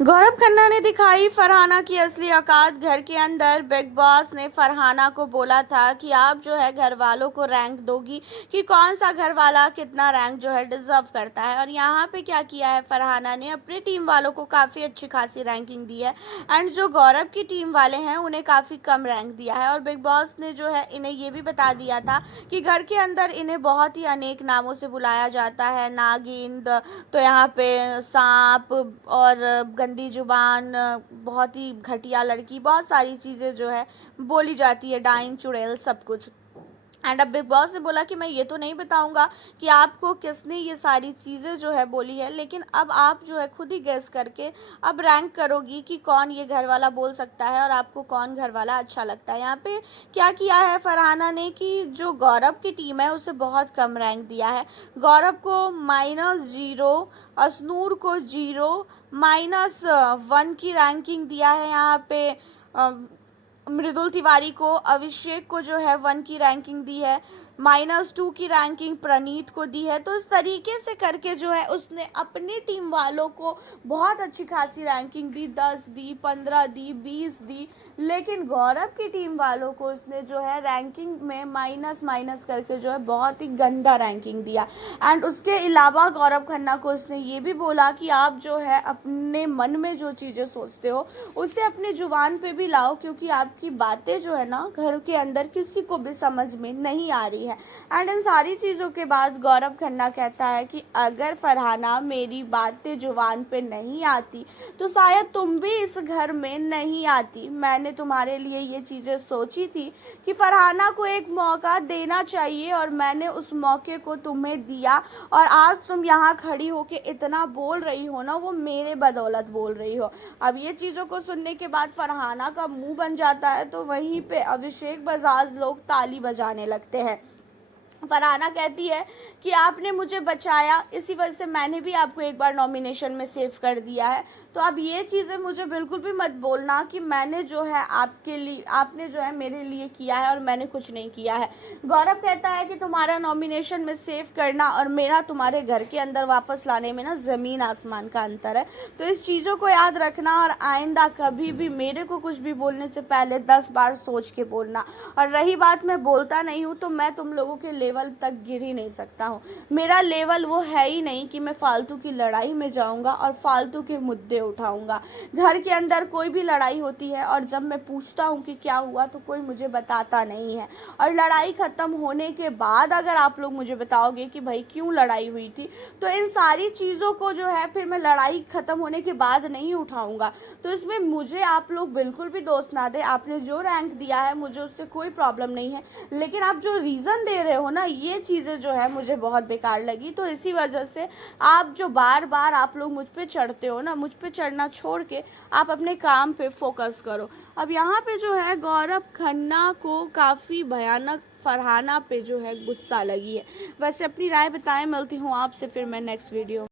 गौरव खन्ना ने दिखाई फरहाना की असली औकात। घर के अंदर बिग बॉस ने फरहाना को बोला था कि आप जो है घर वालों को रैंक दोगी कि कौन सा घर वाला कितना रैंक जो है डिजर्व करता है। और यहाँ पे क्या किया है, फरहाना ने अपनी टीम वालों को काफ़ी अच्छी खासी रैंकिंग दी है एंड जो गौरव की टीम वाले हैं उन्हें काफ़ी कम रैंक दिया है। और बिग बॉस ने जो है इन्हें ये भी बता दिया था कि घर के अंदर इन्हें बहुत ही अनेक नामों से बुलाया जाता है, नागिन, तो यहाँ पे सांप और गंदी जुबान, बहुत ही घटिया लड़की, बहुत सारी चीज़ें जो है बोली जाती है, डाइन, चुड़ैल, सब कुछ। एंड अब बिग बॉस ने बोला कि मैं ये तो नहीं बताऊंगा कि आपको किसने ये सारी चीज़ें जो है बोली है, लेकिन अब आप जो है खुद ही गेस करके अब रैंक करोगी कि कौन ये घर वाला बोल सकता है और आपको कौन घर वाला अच्छा लगता है। यहाँ पे क्या किया है फरहाना ने कि जो गौरव की टीम है उसे बहुत कम रैंक दिया है। गौरव को -0, असनूर को 0, -1 की रैंकिंग दिया है। यहाँ पे मृदुल तिवारी को, अभिषेक को जो है 1 की रैंकिंग दी है, -2 की रैंकिंग प्रणीत को दी है। तो इस तरीके से करके जो है उसने अपनी टीम वालों को बहुत अच्छी खासी रैंकिंग दी, 10 दी, 15 दी, 20 दी। लेकिन गौरव की टीम वालों को उसने जो है रैंकिंग में माइनस माइनस करके जो है बहुत ही गंदा रैंकिंग दिया। एंड उसके अलावा गौरव खन्ना को उसने ये भी बोला कि आप जो है अपने मन में जो चीज़ें सोचते हो उसे अपनी जुबान पे भी लाओ, क्योंकि आपकी बातें जो है ना घर के अंदर किसी को भी समझ में नहीं आ रही है। एंड इन सारी चीज़ों के बाद गौरव खन्ना कहता है कि अगर फरहाना मेरी बातें जुबान पे नहीं आती तो शायद तुम भी इस घर में नहीं आती। मैंने तुम्हारे लिए ये चीज़ें सोची थी कि फरहाना को एक मौका देना चाहिए और मैंने उस मौके को तुम्हें दिया, और आज तुम यहाँ खड़ी होके इतना बोल रही हो ना, वो मेरे बदौलत बोल रही हो। अब ये चीज़ों को सुनने के बाद फरहाना का मुंह बन जाता है, तो वहीं पे अभिषेक बजाज लोग ताली बजाने लगते हैं। फरहाना कहती है कि आपने मुझे बचाया, इसी वजह से मैंने भी आपको एक बार नॉमिनेशन में सेव कर दिया है। तो अब ये चीज़ें मुझे बिल्कुल भी मत बोलना कि मैंने जो है आपके लिए, आपने जो है मेरे लिए किया है और मैंने कुछ नहीं किया है। गौरव कहता है कि तुम्हारा नॉमिनेशन में सेव करना और मेरा तुम्हारे घर के अंदर वापस लाने में ना ज़मीन आसमान का अंतर है। तो इस चीज़ों को याद रखना और आइंदा कभी भी मेरे को कुछ भी बोलने से पहले 10 बार सोच के बोलना। और रही बात मैं बोलता नहीं हूँ, तो मैं तुम लोगों के लेवल तक गिर ही नहीं सकता हूँ। मेरा लेवल वो है ही नहीं कि मैं फालतू की लड़ाई में जाऊँगा और फालतू के मुद्दे उठाऊँगा। घर के अंदर कोई भी लड़ाई होती है और जब मैं पूछता हूँ कि क्या हुआ तो कोई मुझे बताता नहीं है, और लड़ाई ख़त्म होने के बाद अगर आप लोग मुझे बताओगे कि भाई क्यों लड़ाई हुई थी, तो इन सारी चीज़ों को जो है फिर मैं लड़ाई ख़त्म होने के बाद नहीं उठाऊँगा। तो इसमें मुझे आप लोग बिल्कुल भी दोष ना दें। आपने जो रैंक दिया है मुझे उससे कोई प्रॉब्लम नहीं है, लेकिन आप जो रीज़न दे रहे हो ना, ये चीज़ें जो है मुझे बहुत बेकार लगी। तो इसी वजह से आप जो बार बार आप लोग मुझ पे चढ़ते हो ना, मुझ पे चढ़ना छोड़ के आप अपने काम पे फोकस करो। अब यहाँ पे जो है गौरव खन्ना को काफ़ी भयानक फरहाना पे जो है गुस्सा लगी है। वैसे अपनी राय बताएं, मिलती हूँ आपसे फिर मैं नेक्स्ट वीडियो।